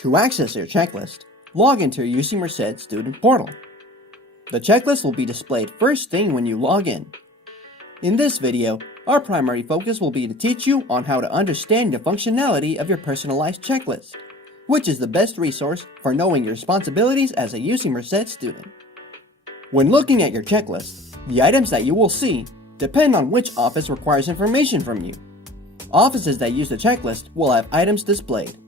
To access your checklist, log into your UC Merced student portal. The checklist will be displayed first thing when you log in. In this video, our primary focus will be to teach you on how to understand the functionality of your personalized checklist, which is the best resource for knowing your responsibilities as a UC Merced student. When looking at your checklist, the items that you will see depend on which office requires information from you. Offices that use the checklist will have items displayed.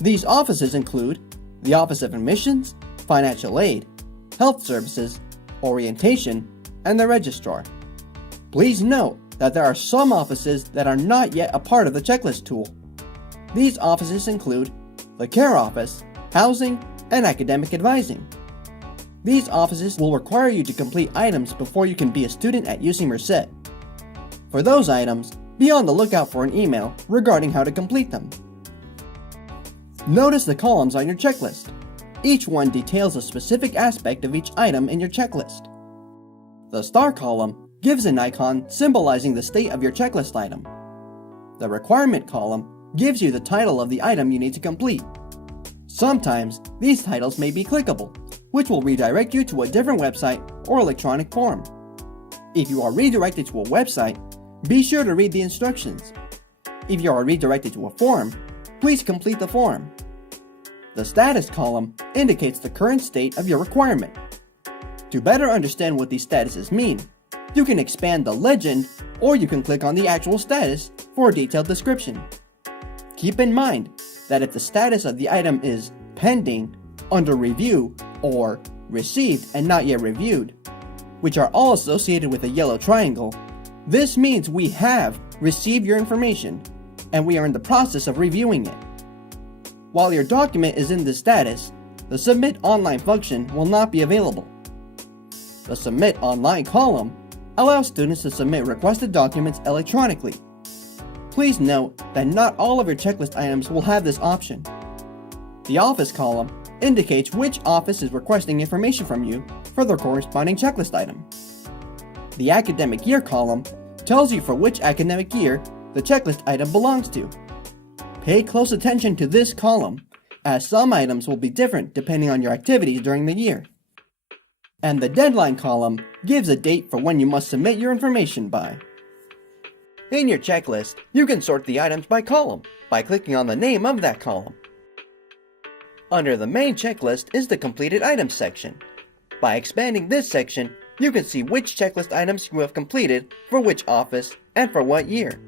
These offices include the Office of Admissions, Financial Aid, Health Services, Orientation, and the Registrar. Please note that there are some offices that are not yet a part of the checklist tool. These offices include the Care Office, Housing, and Academic Advising. These offices will require you to complete items before you can be a student at UC Merced. For those items, be on the lookout for an email regarding how to complete them. Notice the columns on your checklist. Each one details a specific aspect of each item in your checklist. The star column gives an icon symbolizing the state of your checklist item. The requirement column gives you the title of the item you need to complete. Sometimes, these titles may be clickable, which will redirect you to a different website or electronic form. If you are redirected to a website, be sure to read the instructions. If you are redirected to a form, please complete the form. The status column indicates the current state of your requirement. To better understand what these statuses mean, you can expand the legend, or you can click on the actual status for a detailed description. Keep in mind that if the status of the item is pending, under review, or received and not yet reviewed, which are all associated with a yellow triangle, this means we have received your information and we are in the process of reviewing it. While your document is in this status, the Submit Online function will not be available. The Submit Online column allows students to submit requested documents electronically. Please note that not all of your checklist items will have this option. The Office column indicates which office is requesting information from you for the corresponding checklist item. The Academic Year column tells you for which academic year the checklist item belongs to. Pay close attention to this column, as some items will be different depending on your activities during the year. And the Deadline column gives a date for when you must submit your information by. In your checklist, you can sort the items by column by clicking on the name of that column. Under the main checklist is the Completed Items section. By expanding this section, you can see which checklist items you have completed for which office and for what year.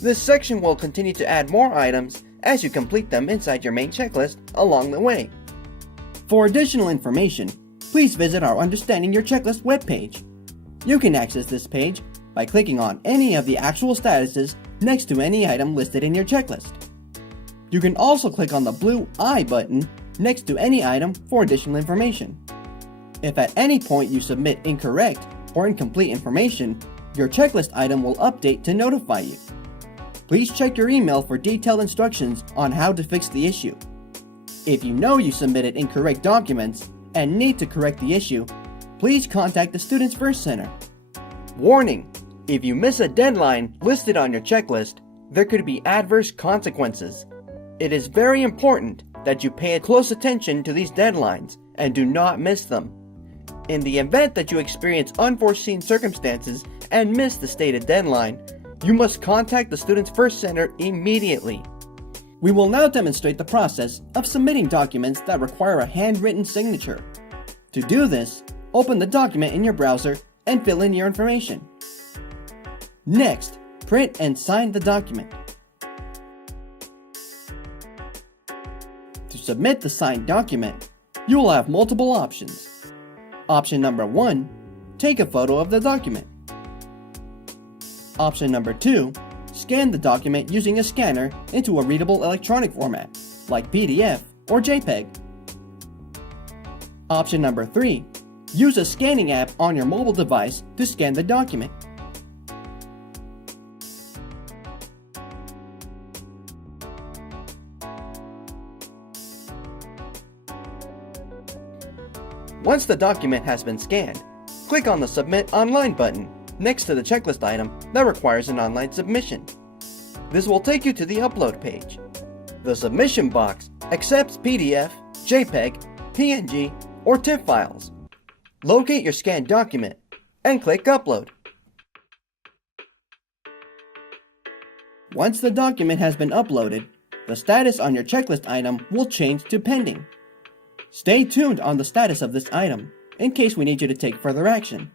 This section will continue to add more items as you complete them inside your main checklist along the way. For additional information, please visit our Understanding Your Checklist webpage. You can access this page by clicking on any of the actual statuses next to any item listed in your checklist. You can also click on the blue I button next to any item for additional information. If at any point you submit incorrect or incomplete information, your checklist item will update to notify you. Please check your email for detailed instructions on how to fix the issue. If you know you submitted incorrect documents and need to correct the issue, please contact the Students First Center. Warning: if you miss a deadline listed on your checklist, there could be adverse consequences. It is very important that you pay close attention to these deadlines and do not miss them. In the event that you experience unforeseen circumstances and miss the stated deadline, you must contact the Students First Center immediately. We will now demonstrate the process of submitting documents that require a handwritten signature. To do this, open the document in your browser and fill in your information. Next, print and sign the document. To submit the signed document, you will have multiple options. Option number 1, take a photo of the document. Option number 2, scan the document using a scanner into a readable electronic format, like PDF or JPEG. Option number 3, use a scanning app on your mobile device to scan the document. Once the document has been scanned, click on the Submit Online button next to the checklist item that requires an online submission. This will take you to the upload page. The submission box accepts PDF, JPEG, PNG, or TIFF files. Locate your scanned document and click Upload. Once the document has been uploaded, the status on your checklist item will change to Pending. Stay tuned on the status of this item in case we need you to take further action.